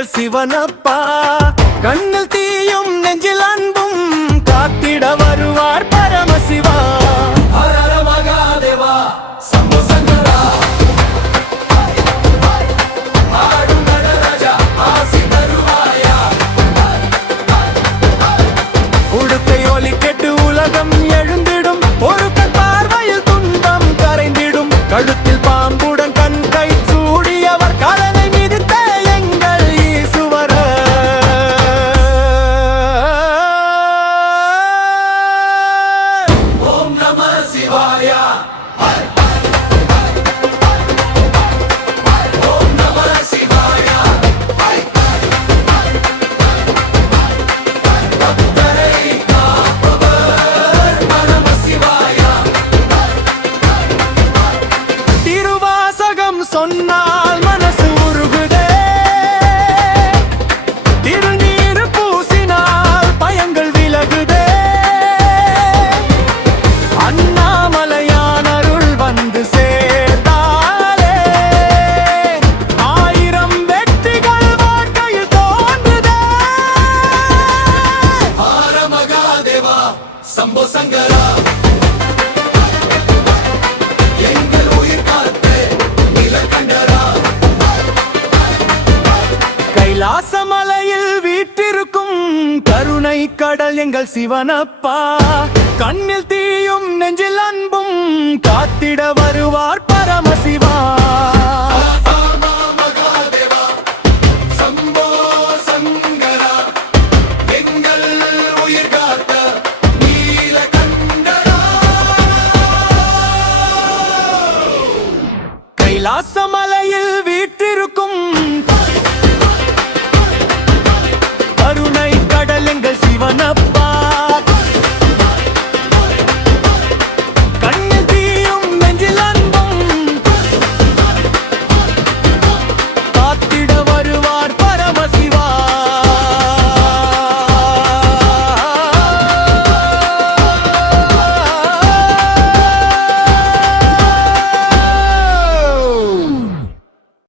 எங்கள் சிவனப்பா. கண்ணில் தீயும் நெஞ்சில் அன்பும் காத்திட வருவார் பரமசிவா. ஹர ஹர மகாதேவா சம்போ சங்கரா. ஆடும் நடராஜா ஆசி தருவாயா. உடுக்கை ஒலி கெட்டு உலகம் எழுந்திடும். ஒரு கண் பார்வையில் துன்பம் கரைந்திடும். கழுத்தில் பாம்புடன் கண் கை சூடியவர் கடலை மிதித்த எங்கள் ஈசுவர. ஓம் நம சிவாயா. ஓம் நம சிவாயா. பக்தரை காப்பவர் நம சிவாயா. திருவாசகம் சொன்னால் மனசு உருகுதே. திருநீறு பூசினால் பயங்கள் விலகுதே. அண்ணாமலையான் அருள் வந்து சேர்ந்தாலே 1000 வெற்றிகள் வாழ்க்கையில் தோன்றுதே. ஹர மகாதேவா சம்போ சங்கரா. எங்கள் உயிர் காத்து நீலகண்டரா. கைலாசமலையில் வீற்றிருக்கும் கருணை கடல் எங்கள் சிவனப்பா. கண்ணில் தீயும் நெஞ்சில் அன்பும் காத்திட வருவார் பரமசிவா. மகாதேவா சம்போ சங்கரா. எங்கள் உயிர் காத்த நீலகண்டரா. கைலாசமலை